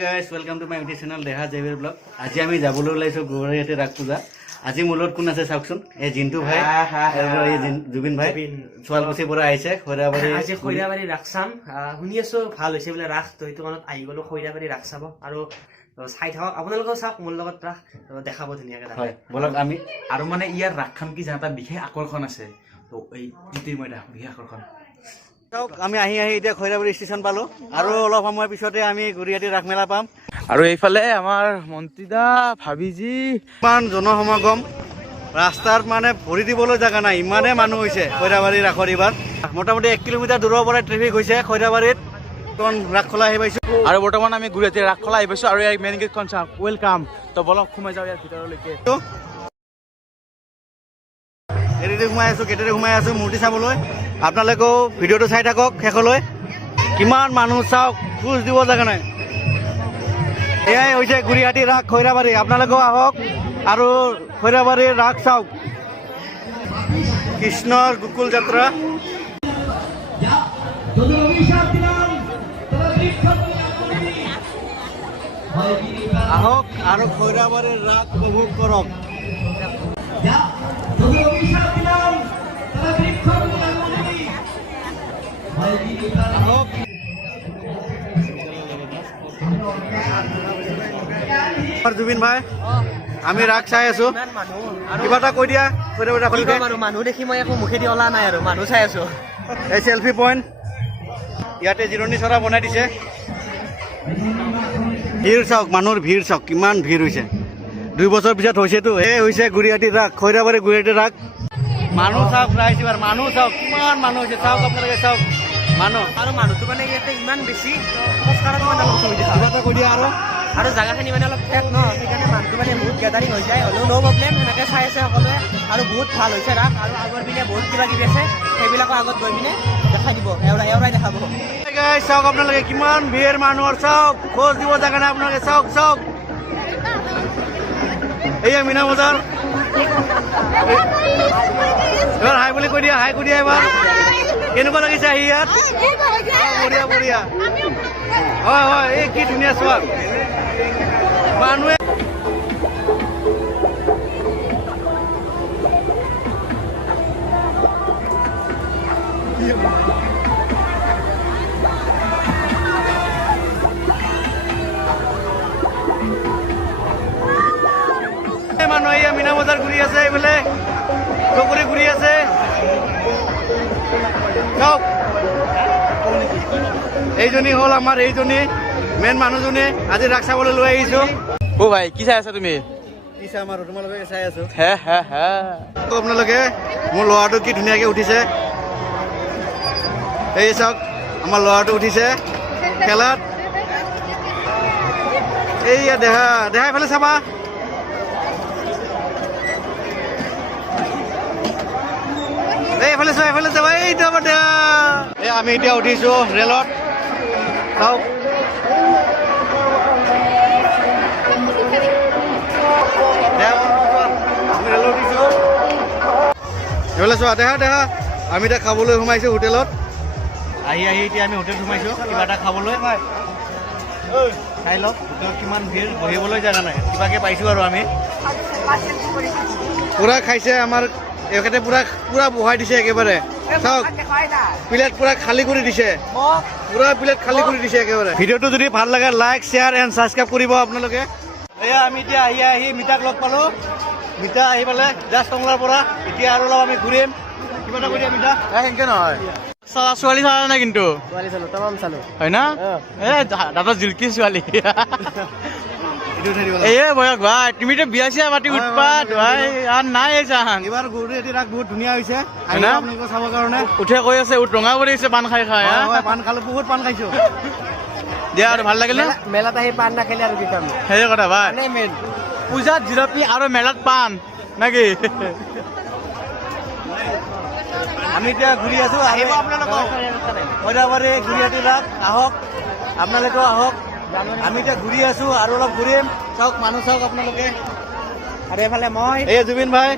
guys, welcome to my YouTube channel Deha Javier Vlog. আজি আমি যাবলৈ ওলাইছো গুৱাহাটী ৰাস পূজা। আজি মূলত কোন আছে চাওকচোন। এই জিন্তু ভাই আৰু এই জুবিন ভাই শুৱালকুছিৰ পৰা আহিছে খৈৰাবাৰী। আজি খৈৰাবাৰী ৰাস চাম। শুনি আছো ভাল হৈছে বোলে ৰাস, তো সেইটো কাৰণত আহি গলো খৈৰাবাৰী ৰাস চাব আৰু চাই থাকক। আপোনালোকেও চাওক, মোৰ লগত ৰাস দেখাব ধুনীয়াকে। হয় বলক আমি আৰু মানে ইয়াৰ ৰাসখন কি জানা, এটা বিশেষ আকৰ্ষণ আছে। তো এই জ্যোতিৰ্ময় ৰাস বিশেষ আকৰ্ষণ। আমি আহি এতিয়া খৈৰাবাৰী ষ্টেচন পালো আৰু অলপ সময়ৰ পিছতে আমি গুৱাহাটী ৰাস মেলা পাম। আৰু এইফালে আমাৰ মন্ত্ৰীদা ভাবিজি ইমান জনসমাগম, ৰাস্তাত মানে ভৰি দিবলৈ জেগা নাই, ইমানে মানুহ হৈছে খৈৰাবাৰী ৰাসৰ এইবাৰ। মোটামুটি 1 কিলোমিটাৰ দূৰৰ পৰা ট্ৰেফিক হৈছে খৈৰাবাৰীত। ৰাস খোলা আহি পাইছো আৰু বৰ্তমান আমি গুৱাহাটী ৰাস খোলা আহি পাইছো আৰু ইয়াৰ মেইন গেটখন চাওঁ। ৱেলকাম। তো বলক সোমাই যাওঁ ইয়াৰ ভিতৰলৈকে। গেটেৰে সোমাই আছো মূৰ্তি চাবলৈ। আপোনালোকেও ভিডিঅ'টো চাই থাকক শেষলৈ। কিমান মানুহ চাওক, খোজ দিব জেগা নাই। এয়াই হৈছে গুৱাহাটী ৰাস খৈৰাবাৰী। আপোনালোকেও আহক আৰু খৈৰাবাৰীৰ ৰাস চাওক। কৃষ্ণৰ গোকুল যাত্ৰা। আহক আৰু খৈৰাবাৰীৰ ৰাস উপভোগ কৰক। জুবিন ভাই, আমি ৰাস চাই আছো। কিবা এটা কৈ দিয়া। মানুহ দেখি মই একো মুখেদি ওলা নাই আৰু মানুহ চাই আছো। এই চেলফি পইণ্ট, ইয়াতে জিৰণি চৰা বনাই দিছে। ভিৰ চাওক, মানুহৰ ভিৰ চাওক, কিমান ভিৰ হৈছে। 2 বছৰ পিছত হৈছেতো। এই হৈছে গুৱাহাটী ৰাস খৈৰাবাৰী গুৱাহাটী ৰাস। মানুহ চাওক, ৰাইজ এবাৰ মানুহ চাওক, কিমান মানুহ হৈছে চাওক, আপোনালোকে চাওক মানুহ। আৰু মানুহটো মানে ইয়াতে ইমান বেছি খোজকাঢ়াত মানে অলপ অসুবিধা। কিবা এটা কৈ দিয়া আৰু জাগাখিনি মানে অলপ ঠেক ন, সেইকাৰণে মানুহটো মানে বহুত গেদাৰিং হৈ যায়। হ'লেও ন' প্ৰব্লেম, সেনেকৈ চাই আছে সকলোৱে। আৰু বহুত ভাল হৈছে ৰাস। আৰু আগৰ পিনে বহুত কিবা কিবি আছে, সেইবিলাকৰ আগত গৈ পিনে দেখাই দিব, এওৰাই দেখাব। চাওক আপোনালোকে কিমান ভিৰ মানুহৰ, চাওক খোজ দিব জেগা নাই আপোনালোকে। চাওক চাওক, এইয়া মীনা বজাৰ। এবাৰ হাই বুলি কৈ দিয়া, হাই কৈ দিয়া এবাৰ। কেনেকুৱা লাগিছে আহি ইয়াত? বঢ়িয়া বঢ়িয়া। হয় হয়, এই কি ধুনীয়া চোৱা মানুহে। মানুহ এয়া মীনা বজাৰ ঘূৰি আছে, এইফালে চকুৰি ঘূৰি আছে। চাওক, এইজনী হ'ল আমাৰ এইজনী মেইন মানুহজনী আজি ৰাস চাবলৈ লৈ আহিছো। অ ভাই, কি চাই আছা তুমি? কি চাম আৰু, তোমালোকে চাই আছো। আপোনালোকে মোৰ ল'ৰাটো কি ধুনীয়াকে উঠিছে। এই চাওক, আমাৰ ল'ৰাটো উঠিছে খেলাত। এইয়া দেহা এইফালে চাবা। এইফালে চোৱা, এইফালে যাবা। এইটো আমাৰ দেহা। এই আমি এতিয়া উঠিছো ৰেলত। চাওক, আমি ৰেলত উঠিছো। এইফালে চোৱা, দেহা আমি এতিয়া খাবলৈ সোমাইছো হোটেলত। আহি এতিয়া আমি হোটেলত সোমাইছো কিবা এটা খাবলৈ। চাই লওক হোটেলত কিমান ভিৰ, বহিবলৈ জেগা নাই। কিবাকে পাইছো আৰু আমি পুৰা খাইছে আমাৰ এখেতে, পুৰা বহাই দিছে একেবাৰে। চাওক, প্লেট পুৰা খালী কৰি দিছে, পুৰা প্লেট খালী কৰি দিছে একেবাৰে। ভিডিঅ'টো যদি ভাল লাগে লাইক, শ্বেয়াৰ এণ্ড ছাবস্ক্ৰাইব কৰিব আপোনালোকে। এয়া আমি এতিয়া আহি মিতাক লগ পালো। মিতা আহি পালে জাষ্ট টংলাৰ পৰা। এতিয়া আৰু অলপ আমি ঘূৰিম। কিবা এটা কৈ দিয়া মিতা। সেনেকে নহয়, ছোৱালী চালা নাই কিন্তু? ছোৱালী চালো, তামাম চালো। হয় না? দাদা জিলকি ছোৱালী। এই বয়স ভাই, তুমিতো বিয়া চিয়া পাতি উৎপাত ভাই, আৰু নাই চাহান। এইবাৰ গুৱাহাটী ৰাস বহুত ধুনীয়া হৈছে আপোনালোকে চাবৰ কাৰণে। উঠে কৈ আছে ৰঙা কৰি আছে পাণ খাই। পাণ খালো, বহুত পাণ খাইছো। দিয়া আৰু ভাল লাগিলে। মেলাত আহি পাণ নাখালে আৰু কি কাম। সেই কথা ভাই, মেইন পূজাত জিলাপি আৰু মেলাত পাণ নেকি? আমি এতিয়া ঘূৰি আছো। আহিব আপোনালোকক খৈৰাবাৰী গুৱাহাটী ৰাস, আহক আপোনালোকেও আহক। আমি এতিয়া ঘূৰি আছো আৰু অলপ ঘূৰিম। চাওক মানুহ চাওক আপোনালোকে। আৰু এইফালে মই এই জুবিন ভাই।